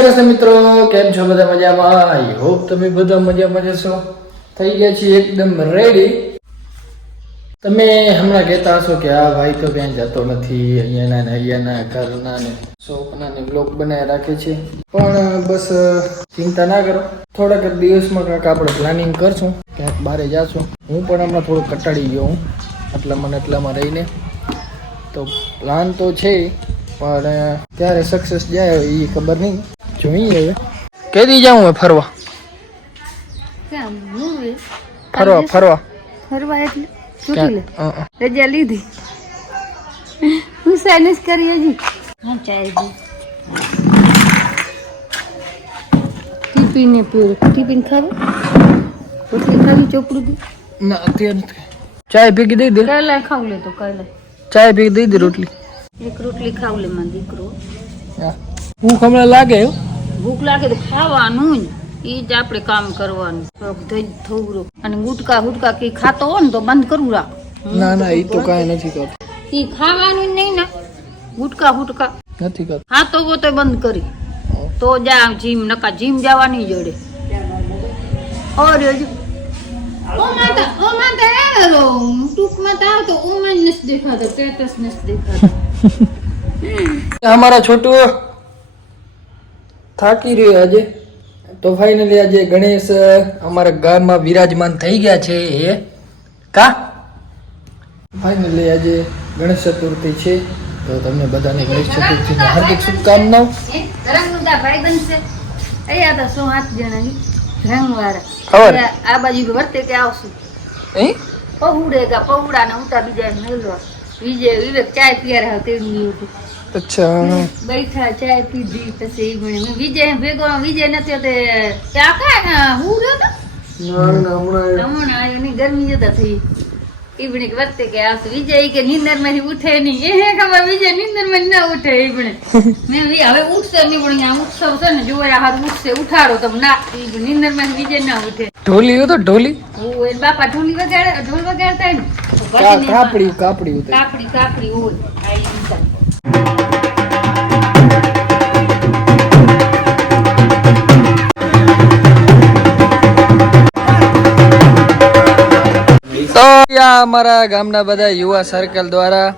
કૃષ્ણ મિત્રો, કેમ છો બધા મજામાં? આઈ હોપ તમે બધા મજામાં જશો થઈ ગયા છીએ એકદમ રેડી તમે હમણાં કહેતા હશો કે આ ભાઈ તો ક્યાંય જતો નથી, અહીંયાના ને અહીંયાના ઘરના ને શોપના ને બ્લોક બનાવી રાખે છે. પણ બસ ચિંતા ના કરો. થોડાક દિવસમાં કાંક આપણે પ્લાનિંગ કરશું. ક્યાંક બહાર જાશું. હું પણ હમણાં થોડું કટાડી ગયો હું, આટલામાં મને આટલામાં રહીને. તો પ્લાન તો છે, પણ ક્યારે સક્સેસ જાય એ ખબર નહીં. જોઈએ હવે કેદી જાઉં હવે ફરવા. ફરવા ફરવા. ફરવા એટલે છૂટી લે. ક્યાં? અ, અ. રજા લીધી. હું સાઇનસ કરી હજી. હા ચાય દી પીવું ખાવે ચોપડું દી ના અત્યારે નથી ચાય ભેગી દઈ દે. કાલે ખાવ લે તો કાલે. ચાય ભેગી દઈ દે રોટલી. એક રોટલી ખાવ લે માં દીકરો. હા. ભૂખ હમણાં લાગે હો. ભૂખ લાગે તો ખાવાનું જ. એ જ આપણે કામ કરવાનું. થોડુંક થોડું અને ગુટકા ગુટકા કઈ ખાતો હોય ને તો બંધ કરવું રાખ. ના ના એ તો કાંઈ નથી કરતો. એ ખાવાનું જ નહીં ને. ગુટકા ગુટકા. નથી કરતો. હા તો તો બંધ કરી. તો જા જીમ નકા જીમ જવાની જોડે. ઓર ઓ માતા ઓ માતા હેરો ટૂંકમાં તો આવતો નથી દેખાતો સ્ટેટસ નથી દેખાતો. અમારા છોટુ. થાકી રહ્યો આજે. તો ફાઇનલી આજે ગણેશ અમારા ગામમાં વિરાજમાન થઈ ગયા છે એ. કા? ફાઇનલી આજે ગણેશ ચતુર્થી છે. તો તમને બધાને ગણેશ ચતુર્થીની હાર્દિક શુભકામનાઓ. રંગનું દા ભાઈ બનશે. અહીંયા તો સો આઠ જણા ની રંગ વાળા ખબર. આ બાજુ વર્તે કે આવશું. અહીં પહુડેગા પહુડા ને ઉતા બીજા મેલવા. વિજય વિવેક ચાય પીયારે ઉઠું અચ્છા. બેઠા ચાય પીધી પછી મને વિજય ભેગો વિજય નથી તે ક્યાં કાંઈ હું રહ્યો તો? હમણાં આવ્યો. ગરમી જતા થઈ ઈબણે કે વર્તે કે આવશે વિજય કે નીંદરમાંથી ઉઠે નહીં. એ ખબર વિજય નીંદરમાં ના ઉઠે ઈબણે મેં હવે ઉઠશે નહીં પણ ઉત્સવ છે ને જોયા હાથ ઉઠશે ઉઠાડો તમે. ના નીંદરમાંથી વિજય ના ઉઠે. ઢોલી ઢોલી? હું એ બાપા ઢોલી વગાડે ઢોલ વગાડતા ને કાપડી કાપડી કાપડી કાપડી હોય આ આ અમારા ગામના બધા યુવા સર્કલ દ્વારા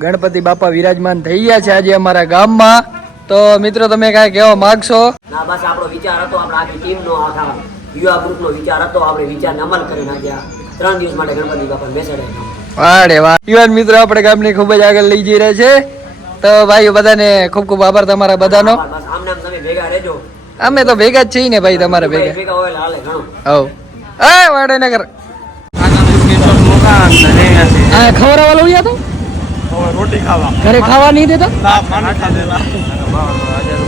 ગણપતિ બાપા વિરાજમાન થઈ ગયા છે આજે અમારા ગામમાં. તો મિત્રો તમે કાંઈ કહેવા માંગશો? ના બસ આપણો વિચાર હતો આપણે આખી ટીમનો આખા યુવા ગ્રુપનો વિચાર હતો આપણે વિચારને અમલ કરી નાખ્યા ત્રણ દિવસ માટે ગણપતિ બાપા બેસાડ્યા વાડે વાહ યુવાન મિત્રો આપણે ગામને ખૂબ જ આગળ લઈ જઈ રહ્યા છે. તો ભાઈ બધાને ખૂબ ખૂબ આભાર તમારા બધાનો. આમને તમે ભેગા રહેજો. અમે તો ભેગા જ છીએ ને ભાઈ તમારા ભેગા. હવ. એ વાડે નગર. આ ખવડાવવા લઉં તો? રોટી ખાવા ઘરે ખાવા નહીં દેતા? ના પાણી ખાધેલા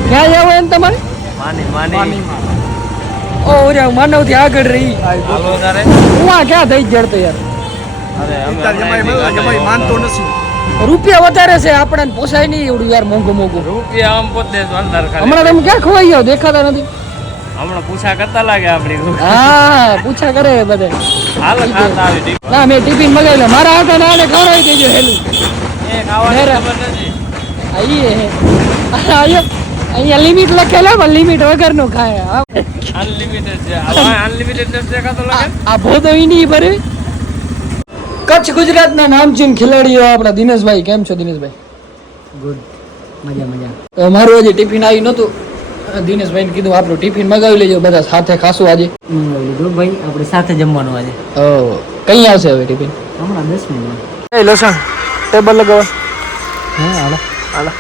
ક્યાં જાવ એમ તમારે? માની માની. ઓ રે માનવથી આગળ રહી. હાલો તારે. હું આ ક્યાં થઈ જડતો યાર? અરે અમે જમાઈ માનતો નથી. રૂપિયા વધારે છે આપણને પોસાય નહીં એવડું યાર મોંઘું મોંઘું. રૂપિયા આમ પોતે જ અંદર ખાલી. હમણાં તમે ક્યાં ખોવાઈ જાવ દેખાતા નથી. હમણાં પૂછા કરતા લાગે આપડી હા પૂછા કરે બધે. હાલ ખાતા આવી ના મેં ટિફિન મગાવેલો મારા હાથે ના આને ખવડાવી દેજો હેલું. એ ખાવાની ખબર નથી. આઈએ આયો. અહીંયા લિમિટ લખેલા પણ લિમિટ વગરનું ખાય. અનલિમિટેડ છે. અનલિમિટેડ નથી દેખાતો લાગે? આ ભોતો ભરે. કચ્છ ગુજરાતના નામચીન ખેલાડીઓ આપણા દિનેશભાઈ. કેમ છો દિનેશભાઈ? ગુડ મજા મજા. મારું આજે ટિફિન આવી નહોતું. દિનેશભાઈને કીધું આપણું ટિફિન મગાવી લેજો બધા સાથે ખાશું આજે. ભાઈ આપણે સાથે જમવાનું આજે. ઓ કઈ આવશે હવે ટિફિન? હમણાં દસ મિનિટ એ લસણ ટેબલ લગાવો. હા હાલો. હાલો.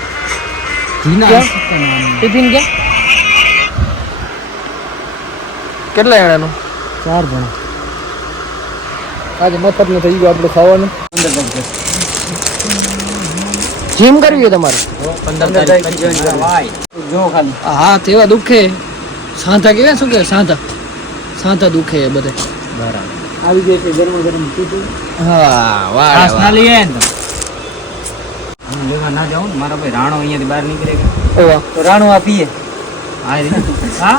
જીના? ટિફિન કે કેટલા જણાનું? ચાર જણા. આજે મફતનું થઈ ગયું આપણું ખાવાનું. જીમ કરવી છે તમારે? હા તેવા દુખે. સાંધા કેવા શું કે સાંધા. સાંધા દુખે એ બધે. આવી ગઈ છે ગરમ ગરમ હા વાહ ના લઈએ ને હું લેવા ના જાઉં મારા ભાઈ રાણો અહીંયાથી બહાર નીકળે ઓ તો રાણો આ પીએ. હા? હા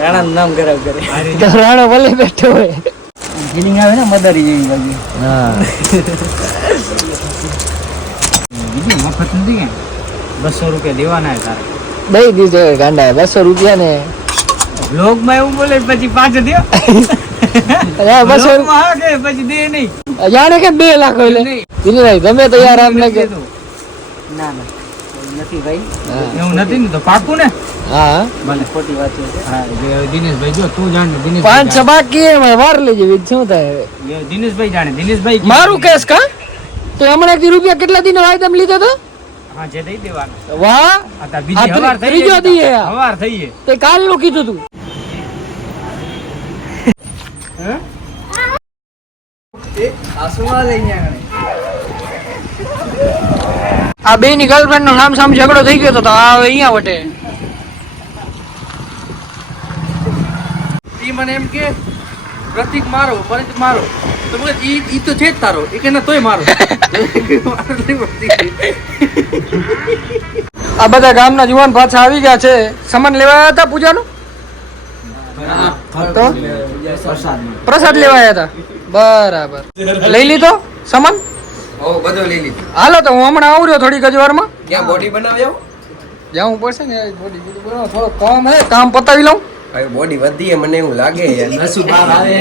રાણાનું નામ ખરાબ કરે. રાણો ભલે બેઠો હોય. ફિલિંગ આવે ને મદારી જેવી બાજુ. હા. બીજું મફત નથી કે બસો રૂપિયા દેવાના તારે. દઈ દીધો ગાંડા બસો રૂપિયા ને. બ્લોગમાં એવું બોલે પછી પાંચ દો બસો પછી દે નહીં? જાણે કે બે લાખ હોય લે. તમે તો યાર આમ લાગે ના ના. નથી ભાઈ. એવું નથી ને તો પાકું ને. હા. ભલે. ખોટી વાત છે. હા દિનેશભાઈ જો તું જાણ દિનેશ પાંચ છ બાકી વાર લેજે શું થાય? દિનેશભાઈ જાણે. દિનેશભાઈ મારું કેસ કા? તો હમણાં થી રૂપિયા કેટલા દિન વાયદમ લીધો તો? હા જે દઈ દેવાનો. વાહ! બીજી હવાર થઈ ગઈ. હે હવાર થઈ ગઈ. તે કાલનું કીધું તું. આ બે ની ગર્લફ્રેન્ડ નો નામ સામ ઝઘડો થઈ ગયો તો તો આ અહીંયા વટે. મને એમ કે પ્રતિક મારો પરિત મારો. તો મને ઈ ઈ તો છે જ તારો. એ કે ના તોય મારો. આ બધા ગામના જુવાન પાછા આવી ગયા છે. સમાન લેવા આવ્યા હતા પૂજાનું? તો? પ્રસાદ લેવા આવ્યા હતા. બરાબર. લઈ લીધો સમાન? ઓ બધો લઈ લીધો. હાલો તો હું હમણાં આવું રહ્યો થોડીક જ વારમાં. ક્યાં બોડી બનાવ્યો? જવું પડશે ને બોડી બીજું બનાવો. થોડું કામ હે કામ પતાવી લઉં. બોડી વધી મને એવું લાગે યાર નસું બાર આવે.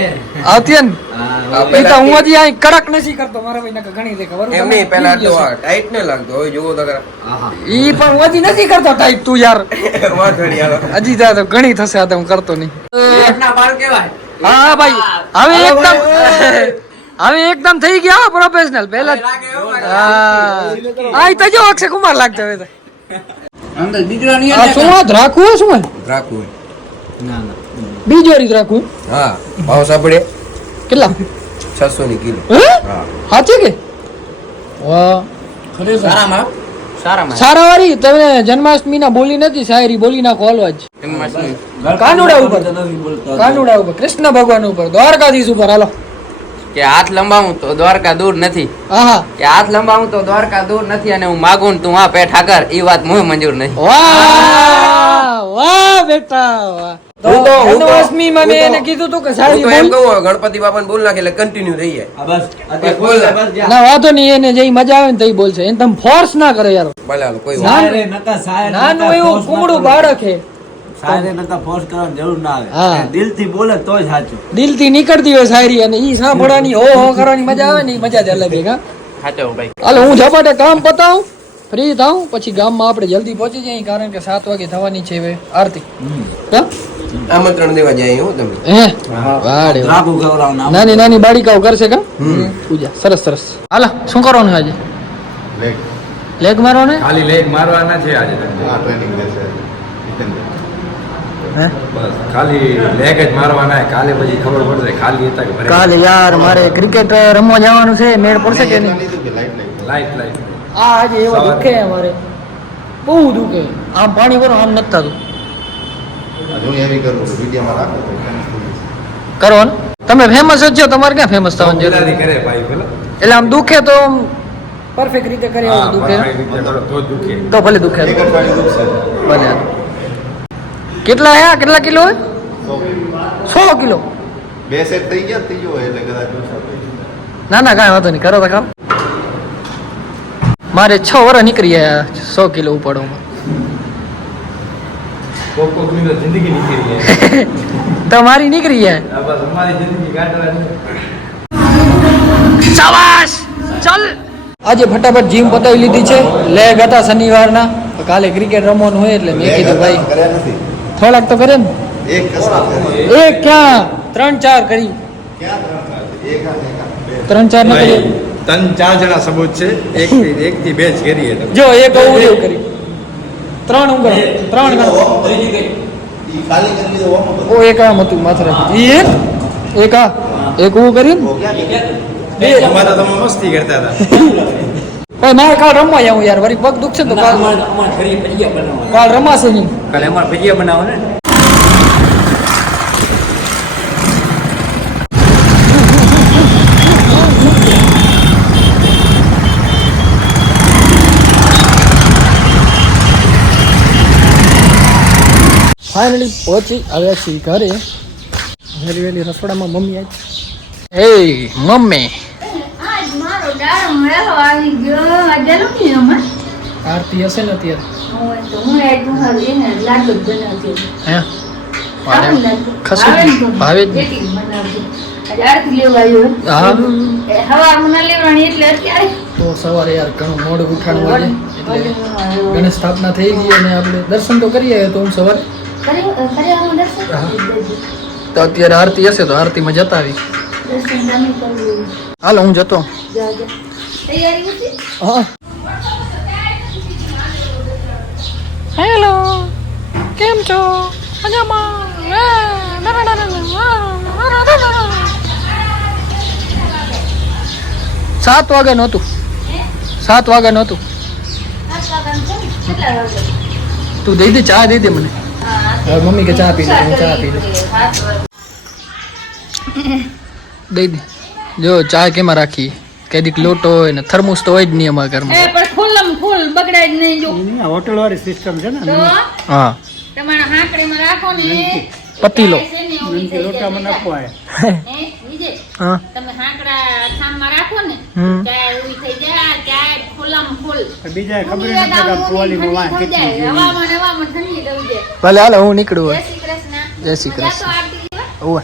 તો હું હજી અહીં કડક નથી કરતો મારા ભાઈ નકર ઘણી દે ખબર એમ નહીં પહેલા તો ટાઈટ ન લાગતો હવે જોવો તો ખરા ઈ પણ હું હજી નથી કરતો ટાઈપ તું યાર. વાંધો નહીં હાલો. હજી ત્યાં તો ઘણી થશે આ તો હું કરતો નહીં. કેવાય હા ભાઈ. હવે એકદમ હવે એકદમ થઈ ગયા પ્રોફેશનલ પહેલા હા આ તો જો અક્ષય કુમાર લાગતો હવે તો. અંદર દીકરા આ શું વાત? રાખવું શું રાખવું બીજો રીત રાખું? હા ભાવ સાંભળે. કેટલા? છસો ની કિલો સાચી કે? સારામાં? સારામાં. સારા વાળી તમે જન્માષ્ટમી ના બોલી નથી શાયરી બોલી નાખો હાલો જ કાનુડા ઉપર. કાનુડા ઉપર. કૃષ્ણ ભગવાન ઉપર. દ્વારકાધીશ ઉપર. હાલો. કે હાથ લંબાવું તો દ્વારકા દૂર નથી. કે હાથ લંબાવું તો દ્વારકા દૂર નથી અને હું માગું ને તું આ પેઠા કર એ વાત મુએ મંજૂર નહીં. વાહ! વાહ બેટા વાહ. જન્માષ્ટમીમાં મેં એને કીધું તું કે સારી તો એમ કહું ગણપતિ બાપાને બોલ નાખે એટલે કન્ટિન્યુ થઈ જાય. બોલ ના. વાતો નહીં એને જે મજા આવે ને તઈ બોલશે. એને તમે ફોર્સ ના કરો યાર. ભલે હાલો કોઈ નાનું નાનું એવું કુમડું બાળક છે દિલથી બોલે તો જ સાચું. દિલથી નીકળતી હોય શાયરી અને ઈ સાંભળવાની હો હો કરવાની મજા આવે ને ઈ મજા જ અલગ છે ભાઈ. હાલો હું ઝપાટે કામ પતાવું ફ્રી થાઉં પછી ગામમાં આપણે જલ્દી પહોંચી જઈએ કારણ કે સાત વાગે થવાની છે હવે આરતી. હા? આમંત્રણ દેવા જાય હું તમને હે? વાડે નાની નાની બાળિકાઓ કરશે કા? પૂજા. સરસ સરસ. હાલા શું કરવાનું આજે? લેગ મારવાનો? છે? ખાલી લેગ મારવાના છે આજે હા ટ્રેનિંગ લેશે બસ ખાલી લેગ જ મારવાના કાલે પછી ખબર પડશે. ખાલી હતા કે કાલે યાર મારે ક્રિકેટ રમવા જવાનું છે. મેળ પડશે કે નહીં? લાઈટ લાઈટ લાઈટ લાઈટ આ આજે એવા દુખે મારે બહુ દુખે. આમ પાણી ભરો આમ નથી થતું. એવી કરું વિડીયોમાં રાખો ને. તમે ફેમસ જ છો તમારે ક્યાં ફેમસ થવાનું છે કરે ભાઈ પેલા એટલે આમ દુખે તો પરફેક્ટ રીતે કરે દુખે. તો જ દુખે. તો ભલે દુખે. ભલે. કેટલા હે કેટલા કિલો હે સો કિલો. બે સેટ થઈ ગયા ત્રીજો એટલે કદાચ. ના ના કાંઈ વાંધો નહીં. કરો તો કામ. મારે છ વર્ષ નીકળી ગયા સો કિલો ઉપાડવામાં કોક કોકની તો જિંદગી નીકળી જાય તો મારી નીકળી ગયા આ બસ અમારી જિંદગી નીકળી જાય. ચલ. આજે ફટાફટ જીમ પતાવી લીધી છે. લેગ હતા શનિવારના. કાલે ક્રિકેટ રમવાનું હોય એટલે મેં કીધું ભાઈ થોડાક તો કરે ને. એક એક ક્યાં ત્રણ ચાર કરી? ત્રણ ચાર ન કરી ત્રણ ચાર જણા સબૂત છે. એક એક થી બે જ કરીએ જો એક કરી. ત્રણ ઉંગળ. ત્રણ ગણો. ઈ ખાલી કરી દીધો warm up ઓ એક આમ હતું માથે રાખી. એક? એક આ? એક હું કરી હતો. બે. એમાં તો મસ્તી કરતા હતા. મારે કાલ રમવા જાવું યાર. વરી પગ દુખશે તો કાલ કાલ રમાશે નહીં કાલે અમારે ભજીયા બનાવો ને. ફાઇનલી પહોંચી આવ્યા છીએ ઘરે. વહેલી વહેલી રસોડામાં મમ્મી આવી. એ મમ્મી. આરતી હશે ને અત્યારે. તો સવારે યાર ઘણું મોડું ઉઠાણું ગણેશ સ્થાપના થઈ ગઈ અને આપણે દર્શન તો કરીએ તો હું સવારે. કરી આવું દર્શન હા. કરી દેજો. તો અત્યારે આરતી હશે તો આરતીમાં જતા આવી દર્શન તમે કરવું હાલો હું જતો જા જા તૈયારી હતી હા હેલો કેમ છો સાત વાગે નહોતું સાત વાગે નહોતું સાત વાગ્યાનું છે ને? કેટલા વાગે તું દઈ દે ચા દઈ દે મને હા, હવે મમ્મી કે ચા પી લે હું ચા પી લઉં દઈ દે જો ચા કેમાં રાખી કદીક લોટો હોય ને થર્મોસ તો હોય જ નહીં અમારા એ ઘરમાં પણ ફૂલમ ફૂલ બગડાય જ નહીં જો હોટેલ વાળી સિસ્ટમ છે ને હા તમારા હાંકડીમાં રાખો ને પતીલો. ને ઓલી થઈ જાય. હે, તમે હાંકડા થામમાં રાખો ને હમ. ઉઈ થઈ જાય ચાય ફૂલમ ફૂલ બીજા ખબર હવામાં હવામાં ઠંડી થઈ જાય. ભલે હાલો હું નીકળું જય શ્રી કૃષ્ણ જય શ્રી કૃષ્ણ. ઓવે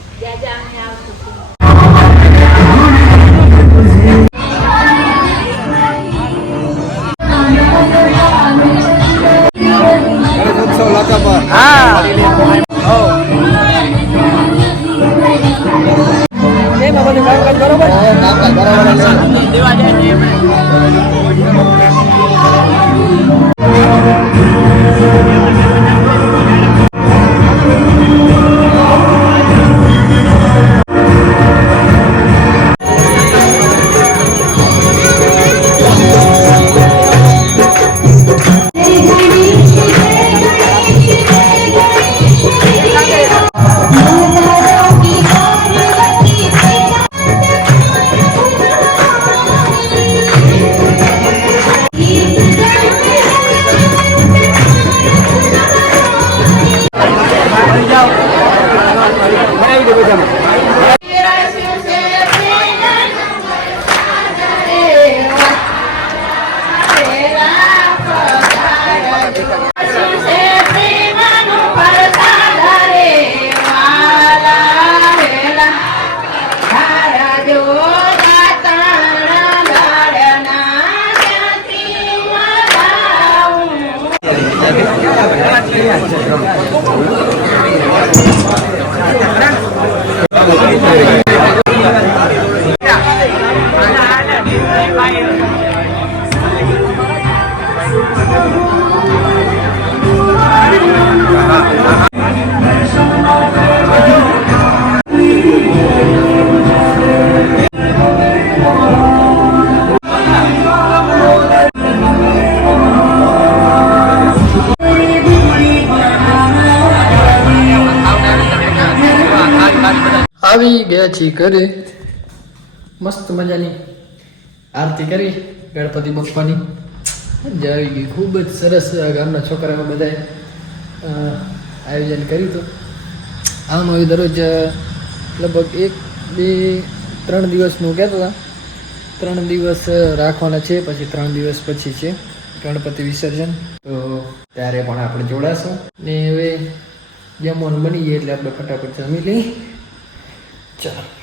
આવી ગયા છીએ ઘરે. મસ્ત મજાની આરતી કરી ગણપતિ બપ્પાની. મજા આવી ગઈ. ખૂબ જ સરસ ગામના છોકરાઓ બધાએ આયોજન કર્યું હતું. આમ હવે દરરોજ લગભગ એક, બે, ત્રણ દિવસનું કહેતા હતા. ત્રણ દિવસ રાખવાના છે, પછી ત્રણ દિવસ પછી છે ગણપતિ વિસર્જન. તો ત્યારે પણ આપણે જોડાશું. ને હવે જમવાનું બની જાય એટલે આપણે ફટાફટ જમી લઈએ. ચાલો